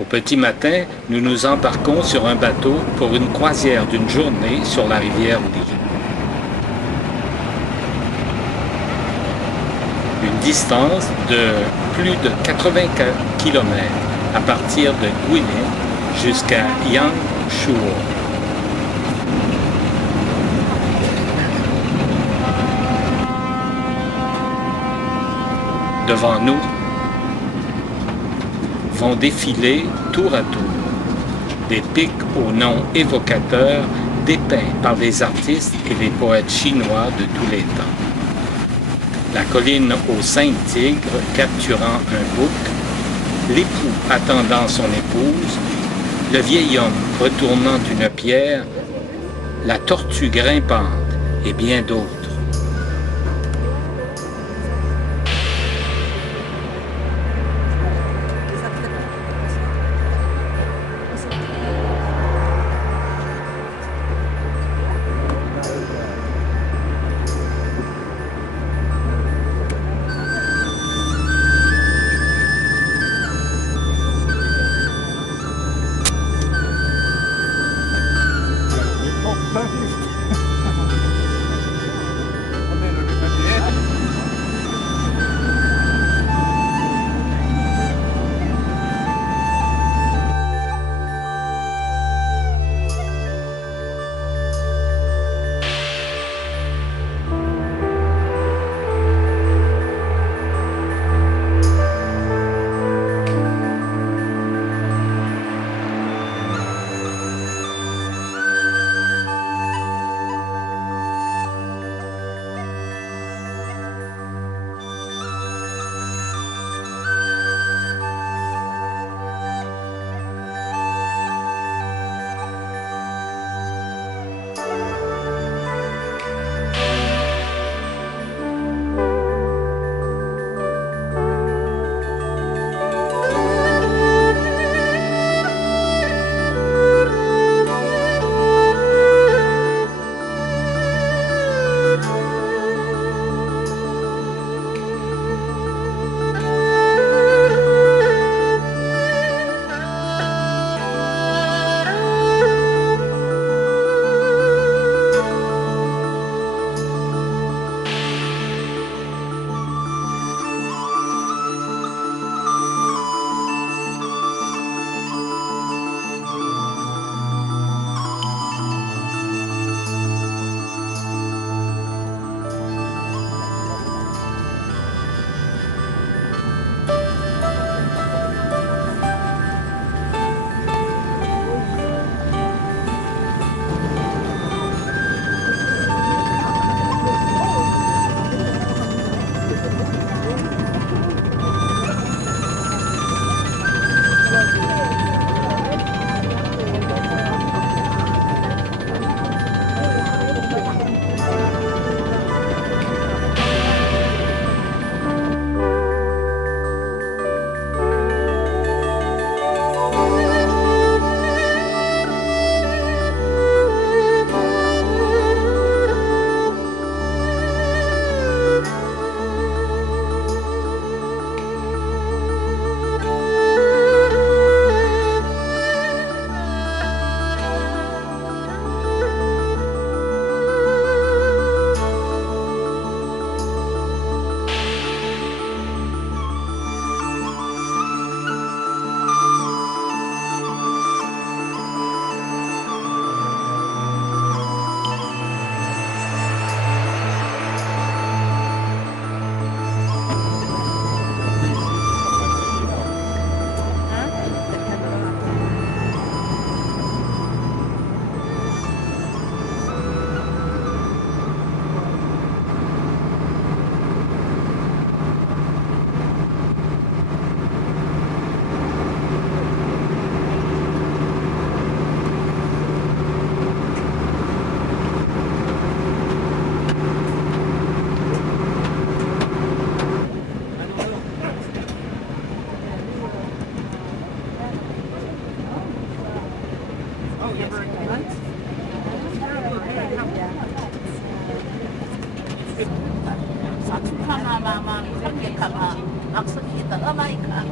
Au petit matin, nous nous embarquons sur un bateau pour une croisière d'une journée sur la rivière Lee. Une distance de plus de 80 km à partir de Guilin jusqu'à Yangshuo. Devant nous vont défiler tour à tour des pics aux noms évocateurs dépeints par les artistes et les poètes chinois de tous les temps. La colline aux 5 tigres capturant un bouc, l'époux attendant son épouse, le vieil homme retournant une pierre, la tortue grimpante et bien d'autres. Mama, mama, aksan kita. Oh my God.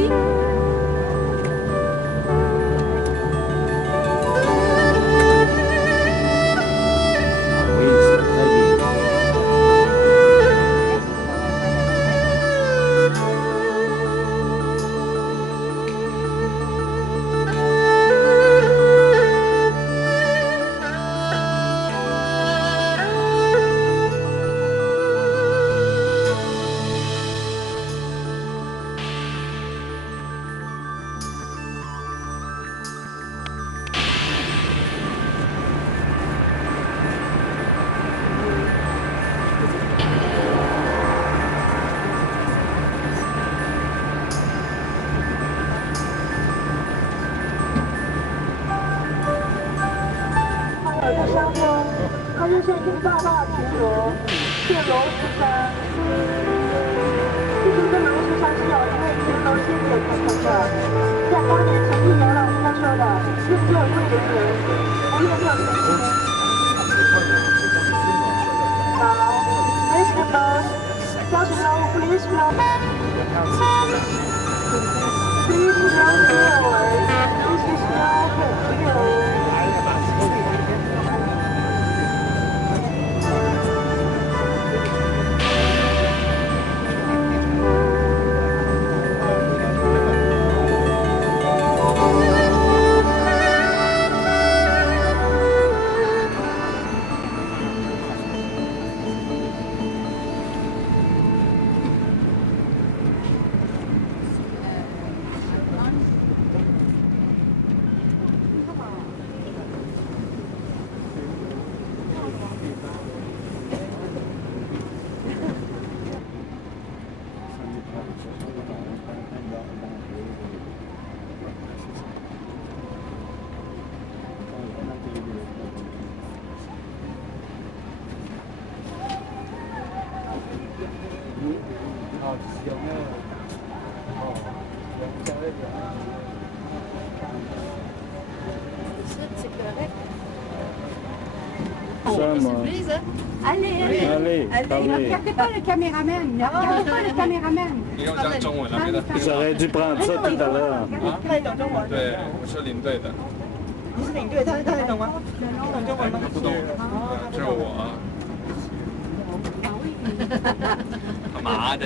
ici.山峰，它就是一个大大田螺，是龙石山。其实这龙石山是有一位田螺仙子传承的，像当年陈玉阳老师他说的，日就贵人人，不愿就成仙。好，Next floor, just now, please flow. Please flow forward. This is now the Allez, ne regardez pas le caméraman, ne regardez pas le caméraman. 你用讲中文了，别的。J'aurais dû prendre ça tout à l'heure. 对，我是领队的。你是领队，他懂吗？懂中文吗？不懂，就是我。他妈的！